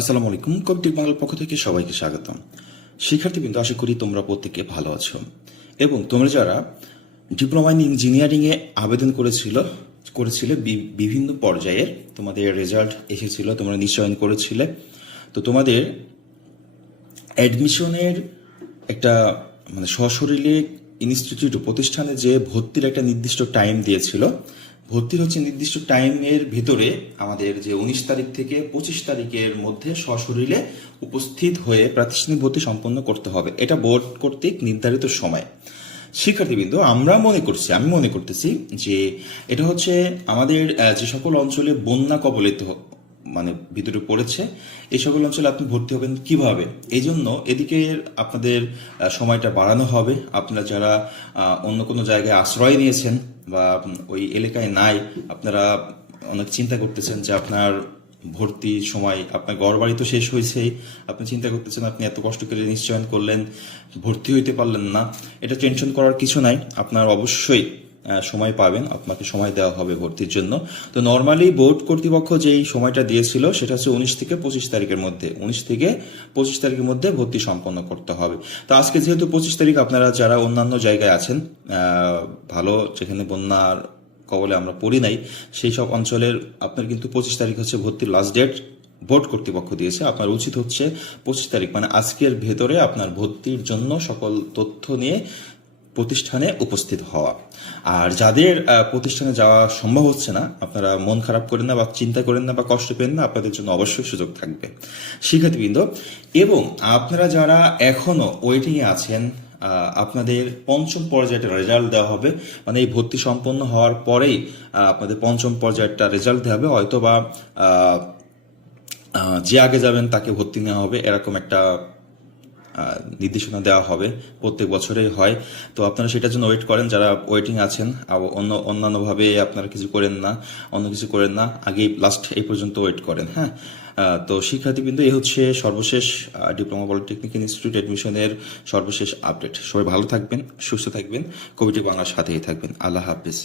আসসালামু আলাইকুম কবিটিক বাংলার পক্ষ থেকে সবাইকে স্বাগতম। শিক্ষার্থীবৃন্দ, আশা করি তোমরা প্রত্যেকে ভালো আছো। এবং তোমরা যারা ডিপ্লোমা ইন ইঞ্জিনিয়ারিংয়ে আবেদন করেছিল, করেছিলে বিভিন্ন পর্যায়ের, তোমাদের রেজাল্ট এসেছিল, তোমরা নিশ্চয়ন করেছিলে। তো তোমাদের অ্যাডমিশনের একটা মানে সশরীরে ইনস্টিটিউট, প্রতিষ্ঠানে যে ভর্তির একটা নির্দিষ্ট টাইম দিয়েছিল ভর্তির হচ্ছে নির্দিষ্ট টাইমের ভেতরে আমাদের যে উনিশ তারিখ থেকে পঁচিশ তারিখের মধ্যে সশরীরে উপস্থিত হয়ে প্রাতিষ্ঠানিক ভর্তি সম্পন্ন করতে হবে। এটা বোর্ড কর্তৃক নির্ধারিত সময়। শিক্ষার্থীবৃন্দ, আমরা মনে করছি, আমি মনে করতেছি যে এটা হচ্ছে আমাদের যে সকল অঞ্চলে বন্যা কবলিত মানে ভিতরে পড়েছে, এই সকল অঞ্চলে আপনি ভর্তি হবেন কীভাবে? এই জন্য এদিকে আপনাদের সময়টা বাড়ানো হবে। আপনারা যারা অন্য কোনো জায়গায় আশ্রয় নিয়েছেন বা ওই এলাকায় নাই, আপনারা অনেক চিন্তা করতেছেন যে আপনার ভর্তি সময়, আপনার গড় বাড়ি তো শেষ হয়েছেই আপনি চিন্তা করতেছেন আপনি এত কষ্ট করে নিশ্চয়ন করলেন, ভর্তি হইতে পারলেন না, এটা টেনশন করার কিছু নাই, আপনার অবশ্যই সময় পাবেন। আপনাকে সময় দেওয়া হবে ভর্তির জন্য। তো নর্মালি বোর্ড কর্তৃপক্ষ যেই সময়টা দিয়েছিল, সেটা হচ্ছে উনিশ থেকে পঁচিশ তারিখের মধ্যে। উনিশ থেকে পঁচিশ তারিখের মধ্যে ভর্তি সম্পন্ন করতে হবে। তো আজকে যেহেতু পঁচিশ তারিখ, আপনারা যারা অন্যান্য জায়গায় আছেন ভালো, যেখানে বন্যার কবলে আমরা পড়ি নাই, সেই সব অঞ্চলের আপনার কিন্তু পঁচিশ তারিখ হচ্ছে ভর্তির লাস্ট ডেট বোর্ড কর্তৃপক্ষ দিয়েছে। আপনার উচিত হচ্ছে পঁচিশ তারিখ মানে আজকের ভেতরে আপনার ভর্তির জন্য সকল তথ্য নিয়ে প্রতিষ্ঠানে উপস্থিত হওয়া। আর যাদের প্রতিষ্ঠানে যাওয়া সম্ভব হচ্ছে না, আপনারা মন খারাপ করেন না বা চিন্তা করেন না বা কষ্ট পেন না, আপনাদের জন্য অবশ্যই সুযোগ থাকবে। শিক্ষার্থীবৃন্দ, এবং আপনারা যারা এখনও ওয়েটিং এ আছেন আপনাদের পঞ্চম পর্যায়ের রেজাল্ট দেওয়া হবে। মানে এই ভর্তি সম্পন্ন হওয়ার পরেই আপনাদের পঞ্চম পর্যায়টা রেজাল্ট দেওয়া হবে। হয়তো বা যে আগে যাবেন তাকে ভর্তি নেওয়া হবে, এরকম একটা নির্দেশনা দেওয়া হবে, প্রত্যেক বছরেই হয়। তো আপনারা সেটার জন্য ওয়েট করেন, যারা ওয়েটিং আছেন অন্য, অন্যান্যভাবে আপনারা কিছু করেন না, অন্য কিছু করেন না, আগেই লাস্ট এই পর্যন্ত ওয়েট করেন হ্যাঁ? তো শিক্ষার্থীবৃন্দ, এই হচ্ছে সর্বশেষ ডিপ্লোমা পলিটেকনিক ইনস্টিটিউট অ্যাডমিশনের সর্বশেষ আপডেট সবাই ভালো থাকবেন, সুস্থ থাকবেন, কবিটি বাংলার সাথেই থাকবেন। আল্লাহ হাফিজ।